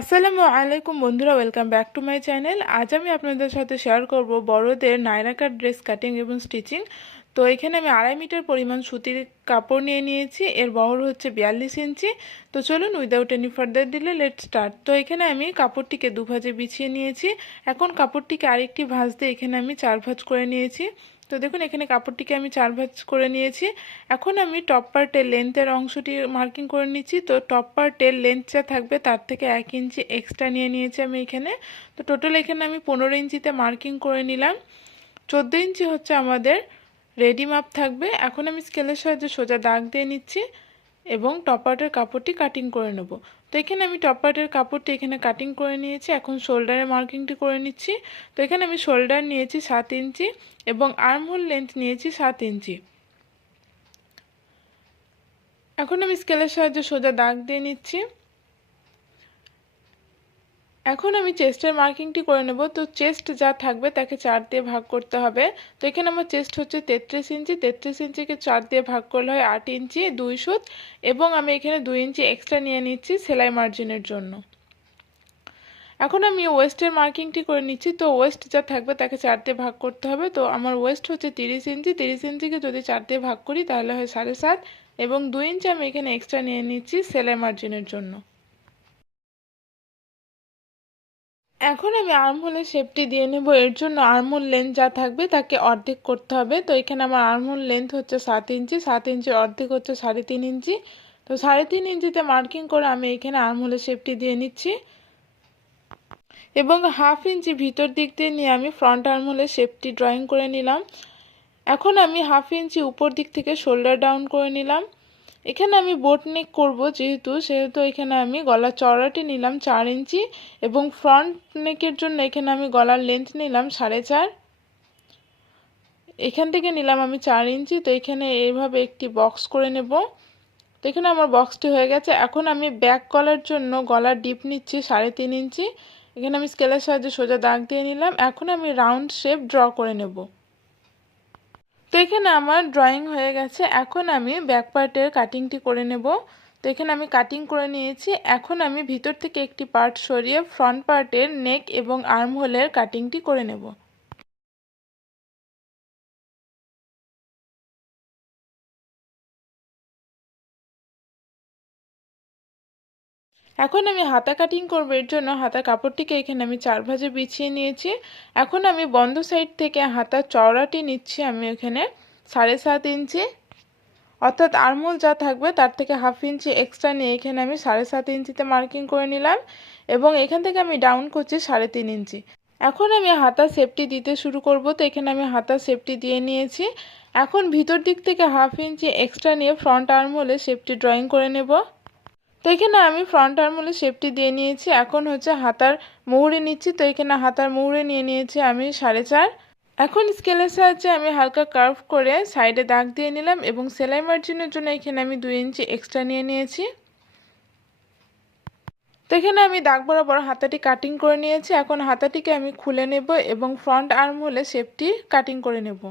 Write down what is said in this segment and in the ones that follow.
আসসালামু আলাইকুম বন্ধুরা, welcome back to my channel. আজ আমি আপনাদের সাথে শেয়ার করব বড়দের নায়রাকার ড্রেস কাটিং এবং স্টিচিং। তো এখানে আমি 2.5 মিটার পরিমাণ সুতির কাপড় নিয়ে নিয়েছি। এর বহর হচ্ছে 42 ইঞ্চি। তো চলুন without any further delay let start. তো এখানে আমি কাপড়টিকে দুভাজে বিছিয়ে নিয়েছি। এখন কাপড়টিকে আরেকটি ভাঁজ দিয়ে এখানে আমি 4 ভাঁজ করে নিয়েছি। তো দেখুন এখানে কাপড়টিকে আমি 4 ভাঁজ করে নিয়েছি। এখন আমি টপ পার্টের লেন্থের অংশটি মার্কিং করে নিচ্ছি। তো টপ পার্টের লেন্থ যা থাকবে তার থেকে 1 ইঞ্চি এক্সট্রা নিয়ে নিয়েছি আমি এখানে। তো টোটাল এখানে আমি 15 ইঞ্চিতে মার্কিং করে নিলাম। 14 ইঞ্চি হচ্ছে আমাদের রেডি মাপ থাকবে। এখন আমি স্কেলের সাহায্যে সোজা দাগ দিয়ে নিচ্ছি এবং টপ পার্টের কাপড়টি কাটিং করে নেব। তো এখানে আমি টপ পার্টের কাপড়টি এখানে কাটিং করে নিয়েছি। এখন শোল্ডারের মার্কিংটি করে নিচ্ছি। তো এখানে আমি শোল্ডার নিয়েছি 7 ইঞ্চি এবং আর্মহোল লেন্থ নিয়েছি 7 ইঞ্চি। এখন আমি স্কেলের সাহায্যে সোজা দাগ দিয়ে নিচ্ছি। এখন আমি চেস্টের মার্কিংটি করে নেব। তো চেস্ট যা থাকবে তাকে 4 দিয়ে ভাগ করতে হবে। তো এখানে আমার চেস্ট হচ্ছে 33 ইঞ্চি। 33 ইঞ্চিকে 4 দিয়ে ভাগ করলে হয় 8 ইঞ্চি 2 সুত, এবং আমি এখানে 2 ইঞ্চি এক্সট্রা নিয়ে নিচ্ছি সেলাই মার্জিনের জন্য। এখন আমি ওয়েস্টের মার্কিংটি করে নিচ্ছি। তো ওয়েস্ট যা থাকবে তাকে 4 দিয়ে ভাগ করতে হবে। তো আমার ওয়েস্ট হচ্ছে 30 ইঞ্চি। 30 ইঞ্চিকে যদি 4 দিয়ে ভাগ করি তাহলে হয় 7.5, এবং 2 ইঞ্চি আমি এখানে এক্সট্রা নিয়ে নিচ্ছি সেলাই মার্জিনের জন্য। এখন আমি আর্মহোলের শেপটি দিয়ে নেব। এর জন্য আর্মহোল লেন্থ যা থাকবে তাকে অর্ধেক করতে হবে। তো এখানে আমার আর্মহোল লেন্থ হচ্ছে 7 ইঞ্চি। 7 ইঞ্চির অর্ধেক হচ্ছে 3.5 ইঞ্চি। তো 3.5 ইঞ্চিতে মার্কিং করে আমি এখানে আর্মহোলের শেপটি দিয়ে নিচ্ছি, এবং 1/2 ইঞ্চি ভিতর দিক দিয়ে নিয়ে আমি ফ্রন্ট আর্মহোলের শেপটি ড্রয়িং করে নিলাম। এখন আমি 1/2 ইঞ্চি উপর দিক থেকে শোল্ডার ডাউন করে নিলাম। এখানে আমি বোট নেক করবো সেহেতু এখানে আমি গলার চওড়াটি নিলাম 4 ইঞ্চি, এবং ফ্রন্ট নেকের জন্য এখানে আমি গলার লেন্থ নিলাম 4.5। এখান থেকে নিলাম আমি 4 ইঞ্চি। তো এখানে এইভাবে একটি বক্স করে নেব। তো এখানে আমার বক্সটি হয়ে গেছে। এখন আমি ব্যাক গলার জন্য গলার ডিপ নিচ্ছি 3.5 ইঞ্চি। এখানে আমি স্কেলের সাহায্যে সোজা দাগ দিয়ে নিলাম। এখন আমি রাউন্ড শেপ ড্র করে নেব। তো এখানে আমার ড্রয়িং হয়ে গেছে। এখন আমি ব্যাক পার্টের কাটিংটি করে নেব। তো এখানে আমি কাটিং করে নিয়েছি। এখন আমি ভিতর থেকে একটি পার্ট সরিয়ে ফ্রন্ট পার্টের নেক এবং আর্ম হোলের কাটিংটি করে নেব। এখন আমি হাতা কাটিং করব। এর জন্য হাতা কাপড়টিকে এখানে আমি 4 ভাঁজে বিছিয়ে নিয়েছি। এখন আমি বন্ধ সাইড থেকে হাতার চওড়াটি নিচ্ছি আমি এখানে 7.5 ইঞ্চি, অর্থাৎ আর্মহোল যা থাকবে তার থেকে 1/2 ইঞ্চি এক্সট্রা নিয়ে এখানে আমি 7.5 ইঞ্চিতে মার্কিং করে নিলাম, এবং এখান থেকে আমি ডাউন করছি 3.5 ইঞ্চি। এখন আমি হাতা সেপটি দিতে শুরু করব। তো এখানে আমি হাতা সেপটি দিয়ে নিয়েছি। এখন ভিতর দিক থেকে 1/2 ইঞ্চি এক্সট্রা নিয়ে ফ্রন্ট আর্মহোলে শেপটি ড্রয়িং করে নেব। তো এখানে আমি ফ্রন্ট আর্মহোলে শেপটি দিয়ে নিয়েছি। এখন হচ্ছে হাতার মুহুরি নিচ্ছি। তো এখানে হাতার মুহুরি নিয়ে নিয়েছি আমি 4.5। এখন স্কেলের সাহায্যে আমি হালকা কার্ভ করে সাইডে দাগ দিয়ে নিলাম, এবং সেলাই মার্জিনের জন্য এখানে আমি 2 ইঞ্চি এক্সট্রা নিয়ে নিয়েছি। তো এখানে আমি দাগ বরাবর হাতাটি কাটিং করে নিয়েছি। এখন হাতাটিকে আমি খুলে নেব এবং ফ্রন্ট আর্ম হলে শেপটি কাটিং করে নেব।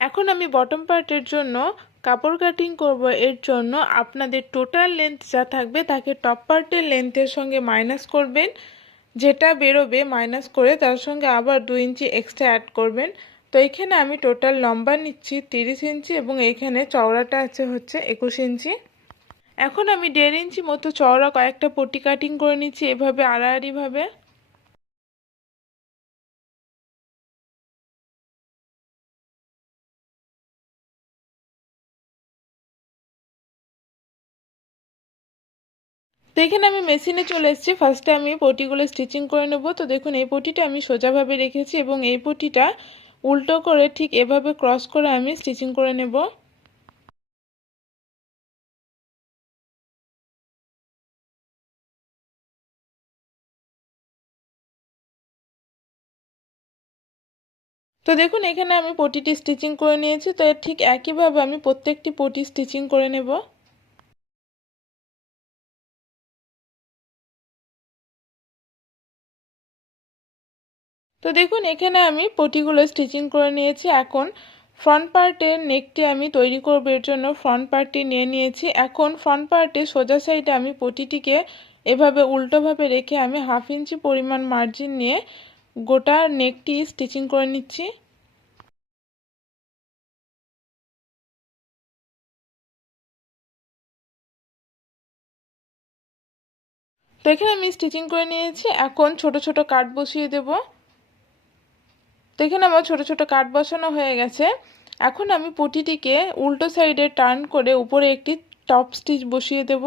এখন আমি বটম পার্টের জন্য কাপড় কাটিং করব। এর জন্য আপনাদের টোটাল লেন্থ যা থাকবে তাকে টপ পার্টের লেন্থের সঙ্গে মাইনাস করবেন। যেটা বেরোবে মাইনাস করে তার সঙ্গে আবার 2 ইঞ্চি এক্সট্রা অ্যাড করবেন। তো এখানে আমি টোটাল লম্বা নিচ্ছি 30 ইঞ্চি, এবং এখানে চওড়াটা আছে হচ্ছে 21 ইঞ্চি। এখন আমি 1.5 ইঞ্চি মতো চওড়া কয়েকটা পটি কাটিং করে নিচ্ছি এভাবে আড়াআড়িভাবে। তো এখানে আমি মেশিনে চলে এসেছি। ফার্স্টে আমি পটিগুলো স্টিচিং করে নেব। তো দেখুন এই পটিটা আমি সোজাভাবে রেখেছি, এবং এই পটিটা উল্টো করে ঠিক এভাবে ক্রস করে আমি স্টিচিং করে নেব। তো দেখুন এখানে আমি পটিটি স্টিচিং করে নিয়েছি। তো এর ঠিক একইভাবে আমি প্রত্যেকটি পটি স্টিচিং করে নেব। তো দেখুন এখানে আমি পটিগুলো স্টিচিং করে নিয়েছি। এখন ফ্রন্ট পার্টের নেকটি আমি তৈরি করব, এর জন্য ফ্রন্ট পার্টটি নিয়ে নিয়েছি। এখন ফ্রন্ট পার্টে সোজা সাইডে আমি পটিটিকে এভাবে উল্টোভাবে রেখে আমি 1/2 ইঞ্চি পরিমাণ মার্জিন নিয়ে গোটা নেকটি স্টিচিং করে নিচ্ছি। তো এখানে আমি স্টিচিং করে নিয়েছি। এখন ছোট ছোট কাট বসিয়ে দেব। তো এখানে আমার ছোট ছোট কাট বসানো হয়ে গেছে। এখন আমি পটিটিকে উল্টো সাইডে টার্ন করে উপরে একটি টপ স্টিচ বসিয়ে দেব।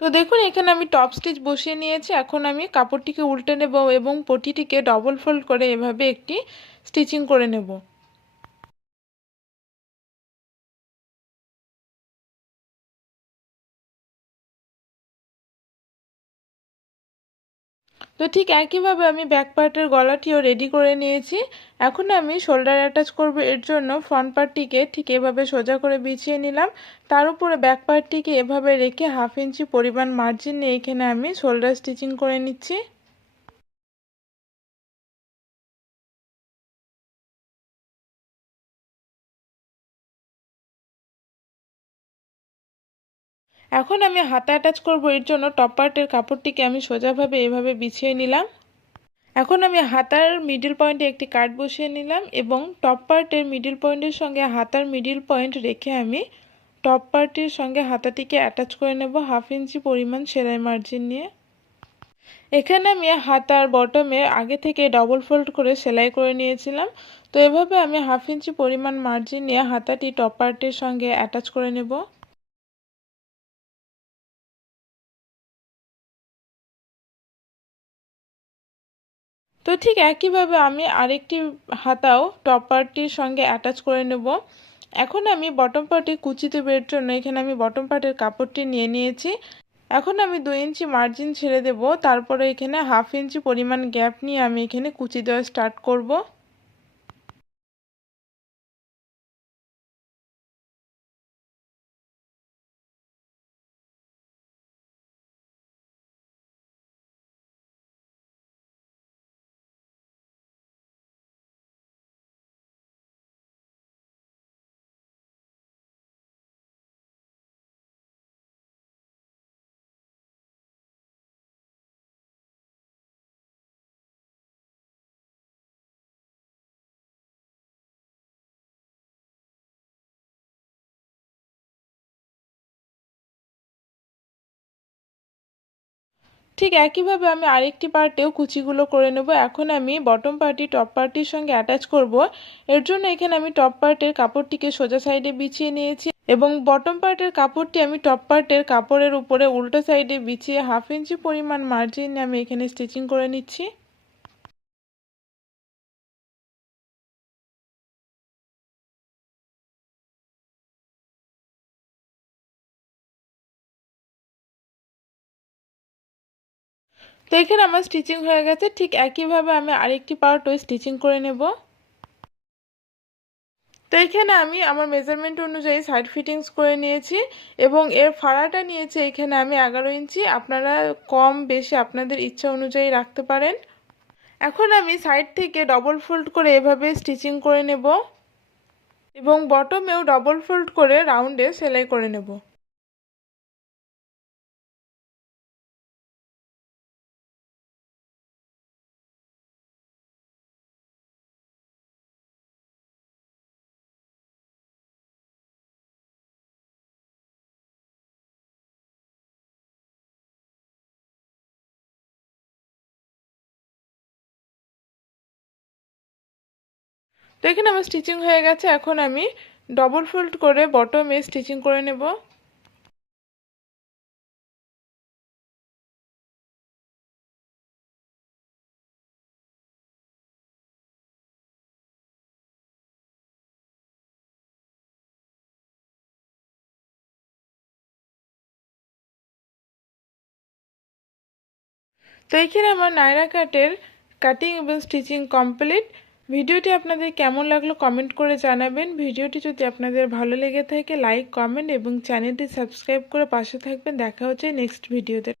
তো দেখুন এখানে আমি টপ স্টিচ বসিয়ে নিয়েছি। এখন আমি কাপড়টিকে উল্টে নেব এবং পটিটিকে ডবল ফোল্ড করে এভাবে একটি স্টিচিং করে নেব। তো ঠিক একইভাবে আমি ব্যাক পার্টের গলাটিও রেডি করে নিয়েছি। এখন আমি শোল্ডার অ্যাটাচ করব, এর জন্য ফ্রন্ট পার্টটিকে ঠিক এভাবে সোজা করে বিছিয়ে নিলাম। তার উপরে ব্যাক পার্টটিকে এভাবে রেখে 1/2 ইঞ্চি পরিমাণ মার্জিন নিয়ে এখানে আমি শোল্ডার স্টিচিং করে নিচ্ছি। এখন আমি হাতা অ্যাটাচ করব, এর জন্য টপ পার্টের কাপড়টিকে আমি সোজাভাবে এভাবে বিছিয়ে নিলাম। এখন আমি হাতার মিডল পয়েন্টে একটি কাট বসিয়ে নিলাম এবং টপ পার্টের মিডল পয়েন্টের সঙ্গে হাতার মিডল পয়েন্ট রেখে আমি টপ পার্টের সঙ্গে হাতাটিকে অ্যাটাচ করে নেব 1/2 ইঞ্চি পরিমাণ সেলাই মার্জিন নিয়ে। এখানে আমি হাতার বটমে আগে থেকে ডবল ফোল্ড করে সেলাই করে নিয়েছিলাম। তো এভাবে আমি 1/2 ইঞ্চি পরিমাণ মার্জিন নিয়ে হাতাটি টপ পার্টের সঙ্গে অ্যাটাচ করে নেব। তো ঠিক একইভাবে আমি আরেকটি হাতাও টপ পার্টটির সঙ্গে অ্যাটাচ করে নেব। এখন আমি বটম পার্টে কুচি দেবার জন্য এখানে আমি বটম পার্টের কাপড়টি নিয়ে নিয়েছি। এখন আমি 2 ইঞ্চি মার্জিন ছেড়ে দেব, তারপরে এখানে 1/2 ইঞ্চি পরিমাণ গ্যাপ নিয়ে আমি এখানে কুচি দেওয়া স্টার্ট করব। ঠিক একইভাবে আমি আরেকটি পার্টেও কুচিগুলো করে নেব। এখন আমি বটম পার্টটি টপ পার্টির সঙ্গে অ্যাটাচ করব, এর জন্য এখানে আমি টপ পার্টের কাপড়টিকে সোজা সাইডে বিছিয়ে নিয়েছি এবং বটম পার্টের কাপড়টি আমি টপ পার্টের কাপড়ের উপরে উল্টো সাইডে বিছিয়ে 1/2 ইঞ্চি পরিমাণ মার্জিন আমি এখানে স্টিচিং করে নিচ্ছি। তো এখানে আমার স্টিচিং হয়ে গেছে। ঠিক একইভাবে আমি আরেকটি পার্টও স্টিচিং করে নেব। তো এখানে আমি আমার মেজারমেন্ট অনুযায়ী সাইড ফিটিংস করে নিয়েছি এবং এর ফাড়াটা নিয়েছি এখানে আমি 11 ইঞ্চি। আপনারা কম বেশি আপনাদের ইচ্ছা অনুযায়ী রাখতে পারেন। এখন আমি সাইড থেকে ডবল ফোল্ড করে এভাবে স্টিচিং করে নেব এবং বটমেও ডবল ফোল্ড করে রাউন্ডে সেলাই করে নেব। তো এখানে আমার স্টিচিং হয়ে গেছে। এখন আমি ডবল ফোল্ড করে বটমে স্টিচিং করে নেব। তো এখানে আমার নায়রা কাটের কাটিং এবং স্টিচিং কমপ্লিট। ভিডিওটি আপনাদের কেমন লাগলো কমেন্ট করে জানাবেন। ভিডিওটি যদি আপনাদের ভালো লেগে থাকে লাইক কমেন্ট এবং চ্যানেলটি সাবস্ক্রাইব করে পাশে থাকবেন। দেখা হচ্ছে নেক্সট ভিডিওতে।